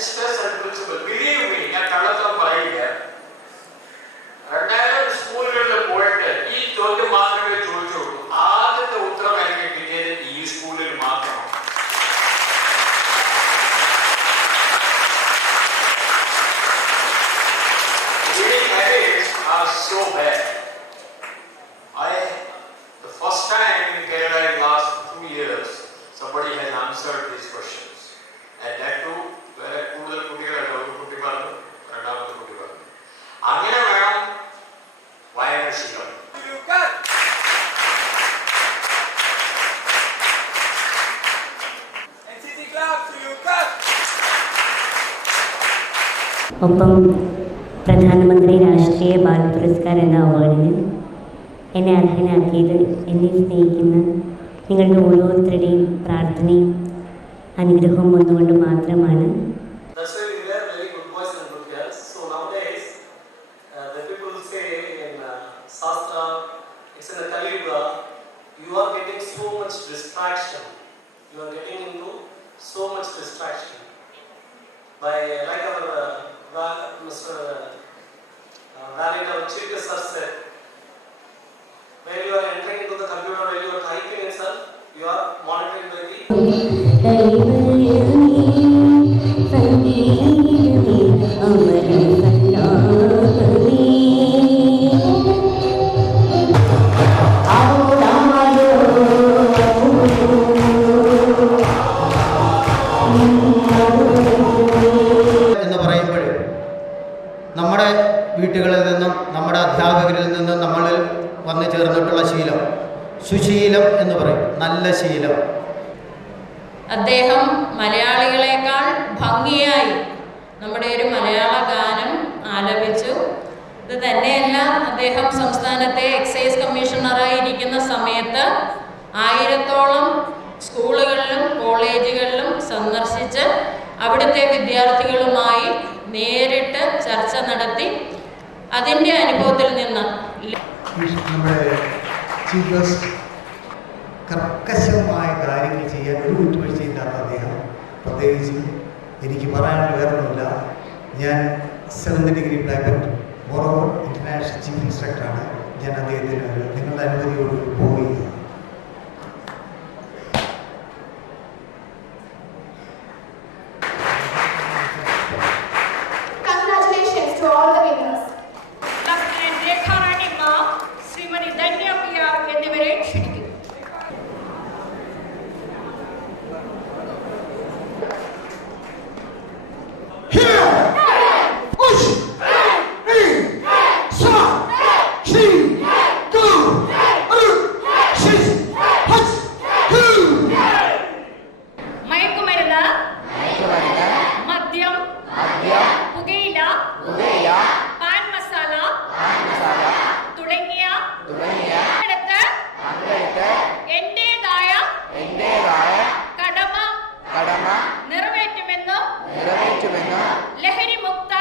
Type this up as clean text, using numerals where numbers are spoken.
headstress and principal. Believe me, ഞാൻ കള്ളത്തരം പറയില്ല. 2000 സ്കൂളുകളിൽ പോയിട്ട് ഈ ചോദ്യം മാത്രമേ ചോദിച്ചുള്ളൂ. ആദ്യത്തെ ഉത്തരം എനിക്ക് കിട്ടിയത് ഈ സ്കൂളിൽ മാത്രമാണ്. Reading habits are so bad. The first time in Kerala in the last 2 years, somebody has answered these questions. And that too, where കൂടുതൽ കുട്ടികളല്ല, ഒരു കുട്ടി പറഞ്ഞു, രണ്ടാമത്തെ കുട്ടി പറഞ്ഞു. അങ്ങനെ വേണം വായനാശീലം. ഒപ്പം പ്രധാനമന്ത്രി രാഷ്ട്രീയ ബാൽ പുരസ്കാർ എന്ന അവാർഡിന് എന്നെ അർഹനാക്കിയത് എന്നെ സ്നേഹിക്കുന്ന നിങ്ങളുടെ ഓരോരുത്തരുടെയും പ്രാർത്ഥനയും അനുഗ്രഹവും ഒന്നുകൊണ്ട് മാത്രമാണ്. Our chief sir said, when you are entering into the computer, when you are typing itself, you are monitoring by the എന്ന് പറയുമ്പോൾ നമ്മുടെ വീട്ടുകളിൽ നിന്നും നമ്മുടെ അധ്യാപകരിൽ നിന്നും നമ്മളിൽ വന്നു ചേർന്നിട്ടുള്ള ശീലം, സുശീലം എന്ന് പറയും, നല്ല ശീലം. അദ്ദേഹം മലയാളികളെക്കാൾ ഭംഗിയായി നമ്മുടെ ഒരു മലയാള ഗാനം ആലപിച്ചു. ഇത് തന്നെയല്ല, അദ്ദേഹം സംസ്ഥാനത്തെ എക്സൈസ് കമ്മീഷണറായിരിക്കുന്ന സമയത്ത് 1000-ഓളം സ്കൂളുകളിലും കോളേജുകളിലും സന്ദർശിച്ച് അവിടുത്തെ വിദ്യാർത്ഥികളുമായി നേരിട്ട് ചർച്ച നടത്തി അതിൻ്റെ അനുഭവത്തിൽ നിന്ന് നമ്മുടെ ചീഫ് ഗസ്റ്റ് കർക്കശമായ കാര്യങ്ങൾ ചെയ്യാൻ ഒരു വിട്ടുവീഴ്ചയില്ലാത്ത അദ്ദേഹം, പ്രത്യേകിച്ചും എനിക്ക് പറയാനുള്ള വേറൊന്നുമില്ല. ഞാൻ 7th degree black moreover international chief ഇൻസ്ട്രക്ടറാണ്. ഞാൻ അദ്ദേഹത്തിന് നിങ്ങളുടെ അനുമതിയോട് പോവുകയാണ്. നിറവേറ്റുമെന്ന് ലഹരി മുക്ത